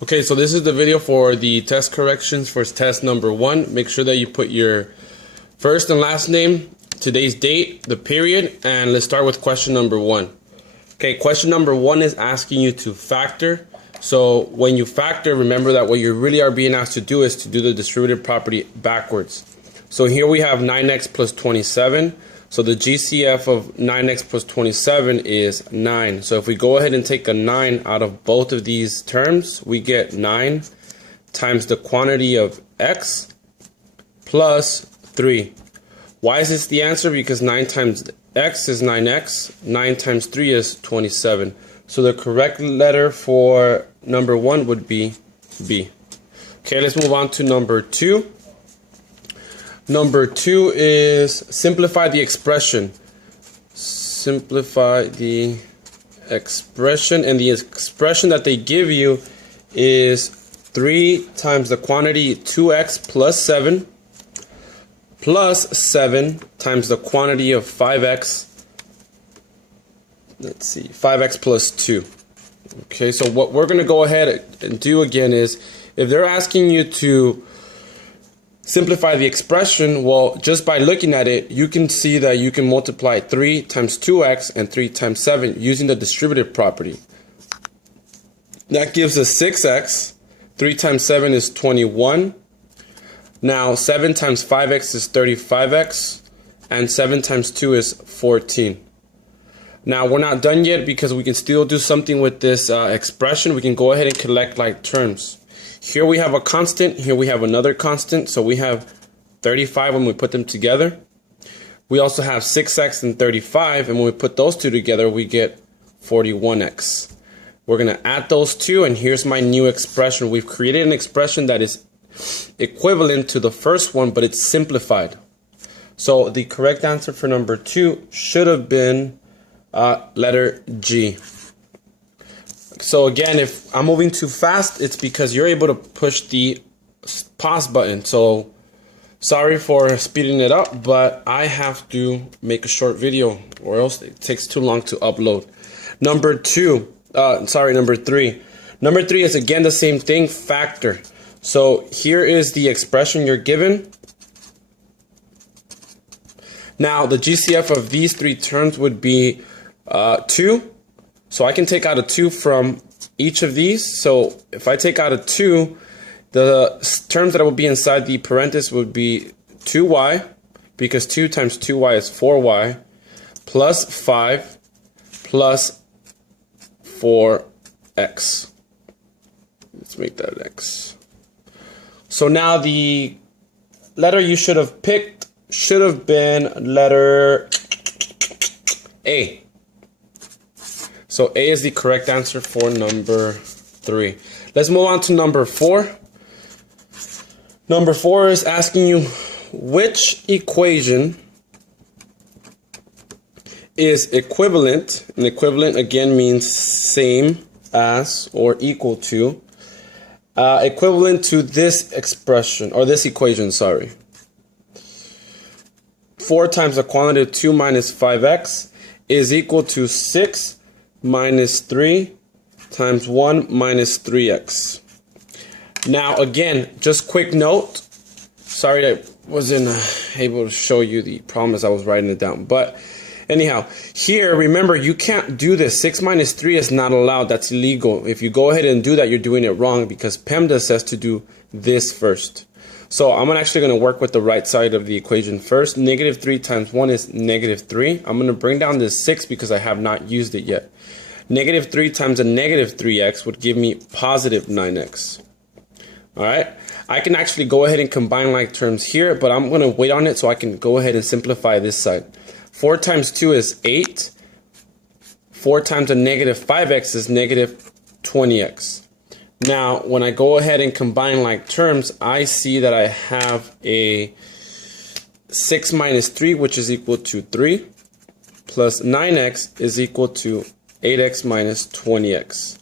Okay, so this is the video for the test corrections for test number 1. Make sure that you put your first and last name, today's date, the period, and let's start with question number 1. Okay, question number 1 is asking you to factor. So when you factor, remember that what you really are being asked to do is to do the distributive property backwards. So here we have 9x plus 27. So the GCF of 9x plus 27 is 9. So if we go ahead and take a 9 out of both of these terms, we get 9 times the quantity of x plus 3. Why is this the answer? Because 9 times x is 9x, 9 times 3 is 27. So the correct letter for number 1 would be B. Okay, let's move on to number 2. Number 2 is simplify the expression. Simplify the expression, and the expression that they give you is 3 times the quantity 2x plus 7 plus 7 times the quantity of 5x. Let's see, 5x plus 2. Okay, so what we're going to go ahead and do again is, if they're asking you to simplify the expression, well, just by looking at it, you can see that you can multiply 3 times 2x and 3 times 7 using the distributive property. That gives us 6x. 3 times 7 is 21. Now 7 times 5x is 35x, and 7 times 2 is 14. Now we're not done yet because we can still do something with this expression. We can go ahead and collect like terms. Here we have a constant, here we have another constant, so we have 35 when we put them together. We also have 6x and 35, and when we put those two together, we get 41x. We're going to add those two, and here's my new expression. We've created an expression that is equivalent to the first one, but it's simplified. So the correct answer for number 2 should have been letter G. So again, if I'm moving too fast, it's because you're able to push the pause button. So sorry for speeding it up, but I have to make a short video or else it takes too long to upload. Number 3. Number 3 is again the same thing, factor. So here is the expression you're given. Now the GCF of these 3 terms would be 2. So I can take out a 2 from each of these. So if I take out a 2, the terms that will be inside the parenthesis would be 2y, because 2 times 2y is 4y, plus 5 plus 4x. Let's make that x. So now the letter you should have picked should have been letter A. So A is the correct answer for number 3. Let's move on to number 4. Number 4 is asking you which equation is equivalent. And equivalent again means same as or equal to. Equivalent to this expression, or this equation, sorry. 4 times the quantity of 2 minus 5x is equal to 6 minus 3 times 1 minus 3x. Now again, just quick note, sorry I wasn't able to show you the problem as I was writing it down, but anyhow, here remember you can't do this. 6 minus 3 is not allowed, that's illegal. If you go ahead and do that, you're doing it wrong, because PEMDAS says to do this first. So I'm actually going to work with the right side of the equation first. Negative 3 times 1 is negative 3. I'm going to bring down this 6 because I have not used it yet. Negative 3 times a negative 3x would give me positive 9x. Alright, I can actually go ahead and combine like terms here, but I'm going to wait on it so I can go ahead and simplify this side. 4 times 2 is 8. 4 times a negative 5x is negative 20x. Now, when I go ahead and combine like terms, I see that I have a 6 minus 3, which is equal to 3, plus 9x is equal to 8x minus 20x.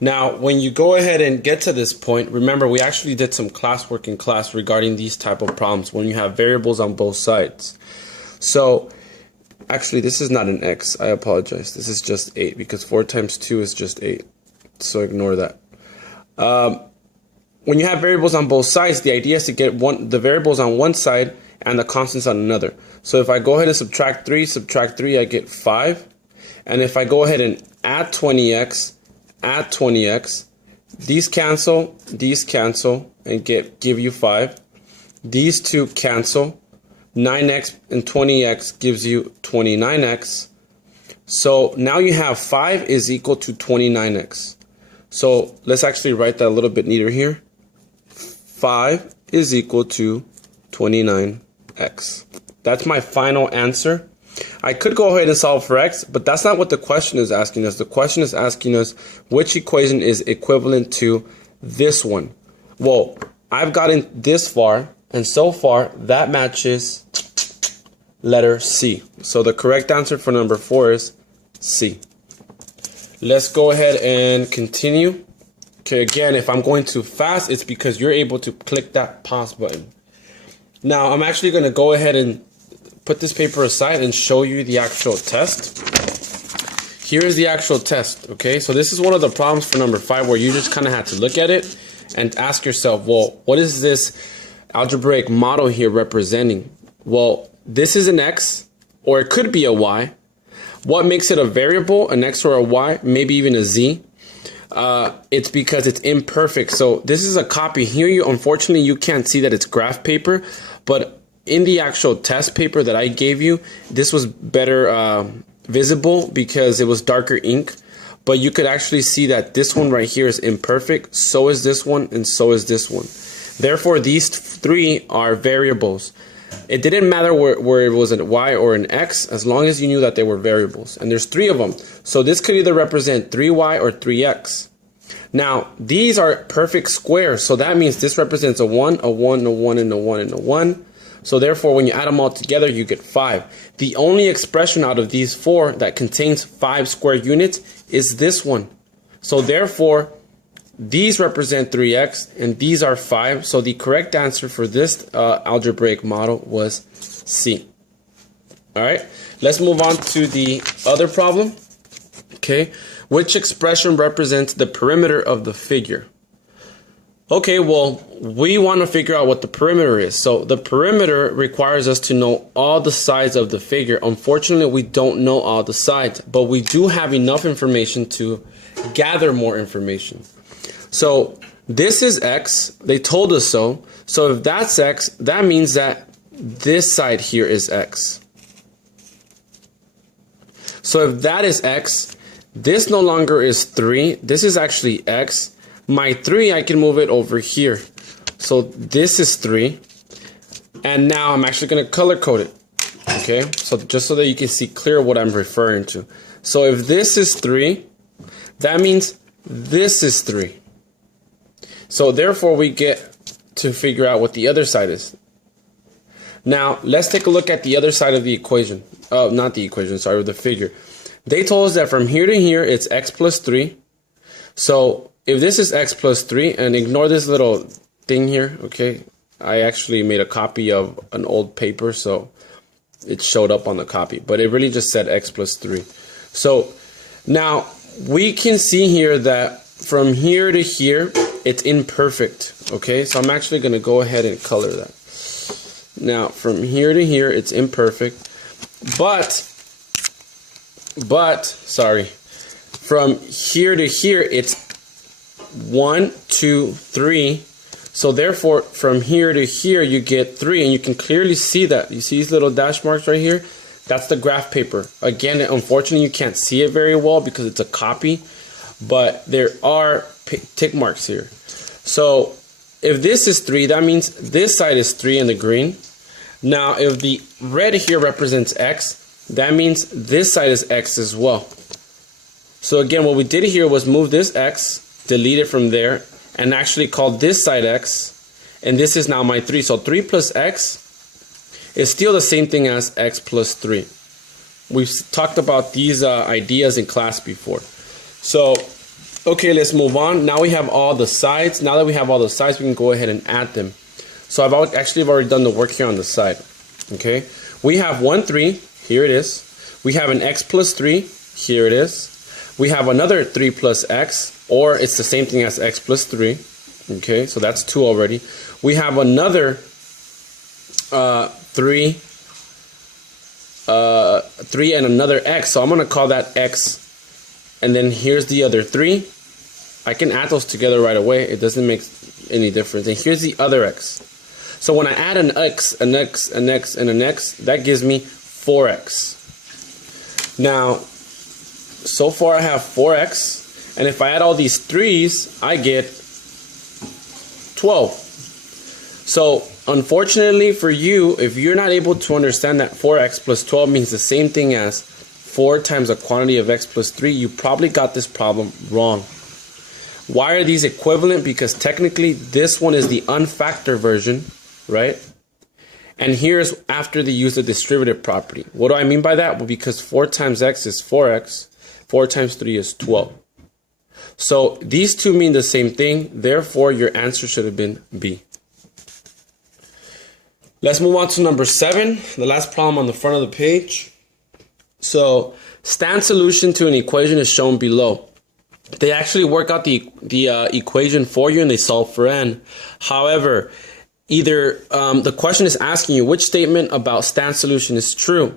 Now, when you go ahead and get to this point, remember we actually did some classwork in class regarding these type of problems when you have variables on both sides. So, actually, this is not an x. I apologize. This is just 8 because 4 times 2 is just 8. so ignore that. When you have variables on both sides, the idea is to get the variables on one side and the constants on another. So if I go ahead and subtract 3, I get 5. And if I go ahead and add 20x, these cancel, and give you 5. These two cancel. 9x and 20x gives you 29x. So now you have 5 is equal to 29x. So let's actually write that a little bit neater here. 5 is equal to 29x. That's my final answer. I could go ahead and solve for x, but that's not what the question is asking us. The question is asking us which equation is equivalent to this one. Well, I've gotten this far, and so far that matches letter C. So the correct answer for number 4 is C. Let's go ahead and continue. Okay, again, if I'm going too fast, it's because you're able to click that pause button. Now, I'm actually going to go ahead and put this paper aside and show you the actual test. Here is the actual test, okay? So this is one of the problems for number 5 where you just kind of have to look at it and ask yourself, well, what is this algebraic model here representing? Well, this is an x, or it could be a y. What makes it a variable, an x or a y, maybe even a z? It's because it's imperfect. So this is a copy. Here, unfortunately, you can't see that it's graph paper, but in the actual test paper that I gave you, this was better visible because it was darker ink. But you could actually see that this one right here is imperfect. So is this one, and so is this one. Therefore, these 3 are variables. It didn't matter where it was a y or an x, as long as you knew that they were variables. And there's 3 of them. So this could either represent 3y or 3x. Now, these are perfect squares. So that means this represents a 1, a 1, a 1, and a 1, and a 1. So therefore, when you add them all together, you get 5. The only expression out of these 4 that contains 5 square units is this one. So therefore, these represent 3x and these are 5. So the correct answer for this algebraic model was C. All right, let's move on to the other problem. Okay, which expression represents the perimeter of the figure? Okay, well, we want to figure out what the perimeter is. So the perimeter requires us to know all the sides of the figure. Unfortunately, we don't know all the sides, but we do have enough information to gather more information. So this is x, they told us so. So if that's x, that means that this side here is x. So if that is x, this no longer is 3, this is actually x. My 3, I can move it over here. So this is 3. And now I'm actually going to color code it. Okay, so just so that you can see clear what I'm referring to. So if this is 3, that means this is 3. So therefore we get to figure out what the other side is. Now let's take a look at the other side of the equation. Not the equation, sorry, the figure. They told us that from here to here it's x plus 3. So if this is x plus 3, and ignore this little thing here, okay? I actually made a copy of an old paper, so it showed up on the copy. But it really just said x plus 3. So now we can see here that from here to here, it's imperfect, okay? So I'm actually going to go ahead and color that. Now, from here to here, it's imperfect. But, sorry, from here to here, it's 1, 2, 3. So therefore, from here to here, you get 3, and you can clearly see that. You see these little dash marks right here? That's the graph paper. Again, unfortunately, you can't see it very well because it's a copy, but there are tick marks here. So if this is 3, that means this side is 3 in the green. Now, if the red here represents x, that means this side is x as well. So again, what we did here was move this x, delete it from there, and actually call this side x, and this is now my 3. So 3 plus x is still the same thing as x plus 3. We've talked about these ideas in class before. So, okay, let's move on. Now we have all the sides. Now that we have all the sides, we can go ahead and add them. So I've already done the work here on the side. Okay, we have 1, 3. Here it is. We have an x plus 3. Here it is. We have another 3 plus x. or it's the same thing as x plus 3. Okay, so that's 2 already. We have another 3 and another x, so I'm going to call that x, and then here's the other 3. I can add those together right away. It doesn't make any difference. And here's the other x. So when I add an x, an x, an x, and an x, that gives me 4x. Now, so far I have 4x, and if I add all these 3's, I get 12. So, unfortunately for you, if you're not able to understand that 4x plus 12 means the same thing as 4 times a quantity of x plus 3, you probably got this problem wrong. Why are these equivalent? Because technically this one is the unfactored version, right? And here's after the use of distributive property. What do I mean by that? Well, because 4 times x is 4x, 4 times 3 is 12. So these two mean the same thing, therefore your answer should have been B. Let's move on to number 7, the last problem on the front of the page. So standard solution to an equation is shown below. They actually work out the equation for you and they solve for n. However, either the question is asking you which statement about standard solution is true.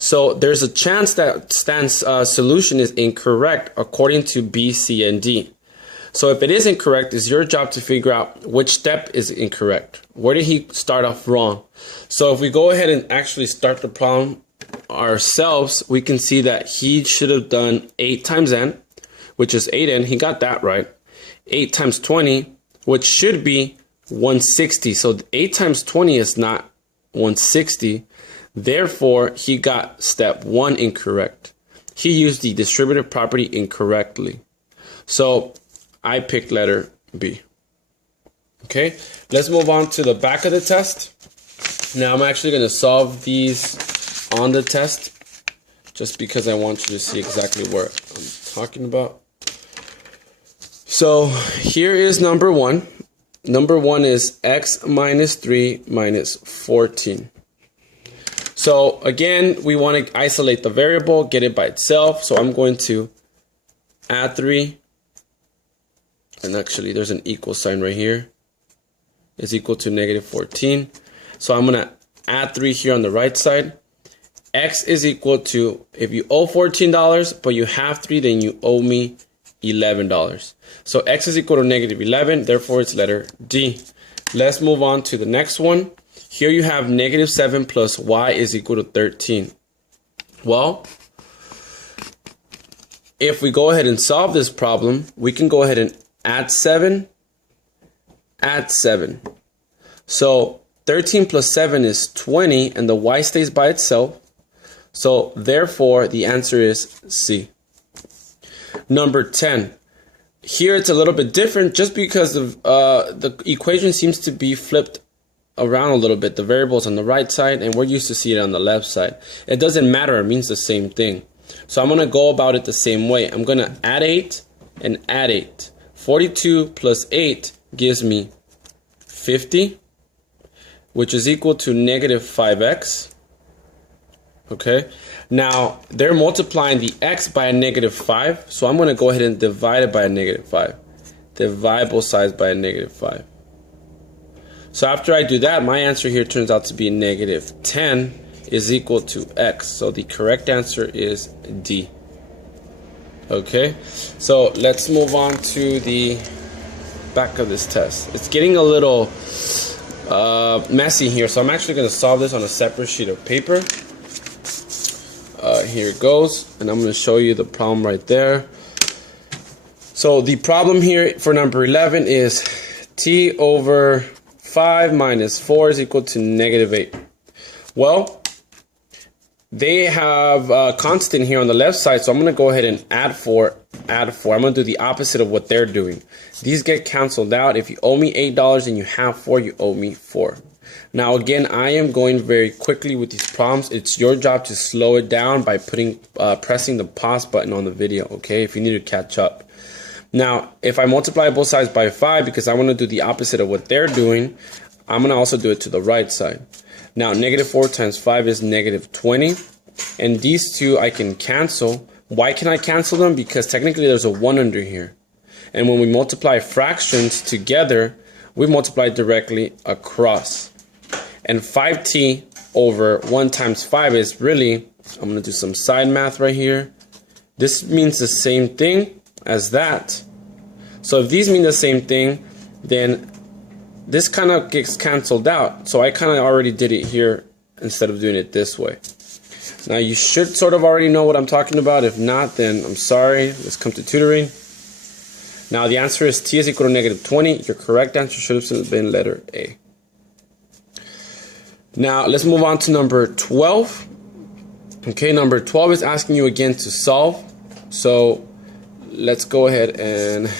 So there's a chance that standard solution is incorrect according to B, C, and D. So if it is incorrect, it's your job to figure out which step is incorrect. Where did he start off wrong? So if we go ahead and actually start the problem ourselves, we can see that he should have done 8 times n, which is 8n. He got that right. 8 times 20, which should be 160. So 8 times 20 is not 160. Therefore, he got step 1 incorrect. He used the distributive property incorrectly. So I picked letter B. Okay, let's move on to the back of the test. Now I'm actually going to solve these on the test just because I want you to see exactly what I'm talking about. So here is number 1. Number 1 is x minus 3 minus 14. So again, we want to isolate the variable, get it by itself. So I'm going to add 3. And actually, there's an equal sign right here. Is equal to negative 14. So I'm going to add 3 here on the right side. X is equal to, if you owe $14, but you have 3, then you owe me $11. So X is equal to negative 11. Therefore, it's letter D. Let's move on to the next one. Here you have negative 7 plus Y is equal to 13. Well, if we go ahead and solve this problem, we can go ahead and add 7, add 7. So 13 plus 7 is 20, and the y stays by itself. So therefore, the answer is C. Number 10. Here it's a little bit different just because of the equation seems to be flipped around a little bit. The variable's on the right side, and we're used to see it on the left side. It doesn't matter. It means the same thing. So I'm going to go about it the same way. I'm going to add 8 and add 8. 42 plus 8 gives me 50, which is equal to negative 5x. Okay, now they're multiplying the x by a negative 5, so I'm going to go ahead and divide it by a negative 5. Divide both sides by a negative 5. So after I do that, my answer here turns out to be negative 10 is equal to x. So the correct answer is D. Okay, so let's move on to the back of this test. It's getting a little messy here, so I'm actually going to solve this on a separate sheet of paper. Here it goes, and I'm going to show you the problem right there. So the problem here for number 11 is t over 5 minus 4 is equal to negative 8. Well, they have a constant here on the left side, so I'm going to go ahead and add 4, add 4. I'm going to do the opposite of what they're doing. These get canceled out. If you owe me $8 and you have 4, you owe me 4. Now again, I am going very quickly with these problems. It's your job to slow it down by pressing the pause button on the video, okay, if you need to catch up. Now, if I multiply both sides by 5, because I want to do the opposite of what they're doing, I'm going to also do it to the right side. Now, negative 4 times 5 is negative 20. And these two I can cancel. Why can I cancel them? Because technically there's a 1 under here. And when we multiply fractions together, we multiply directly across. And 5t over 1 times 5 is really, I'm going to do some side math right here. This means the same thing as that. So if these mean the same thing, then this kind of gets canceled out. So I kind of already did it here instead of doing it this way. Now you should sort of already know what I'm talking about. If not, then I'm sorry. Let's come to tutoring. Now the answer is t is equal to negative 20. Your correct answer should have been letter A. Now let's move on to number 12. Okay, number 12 is asking you again to solve. So let's go ahead and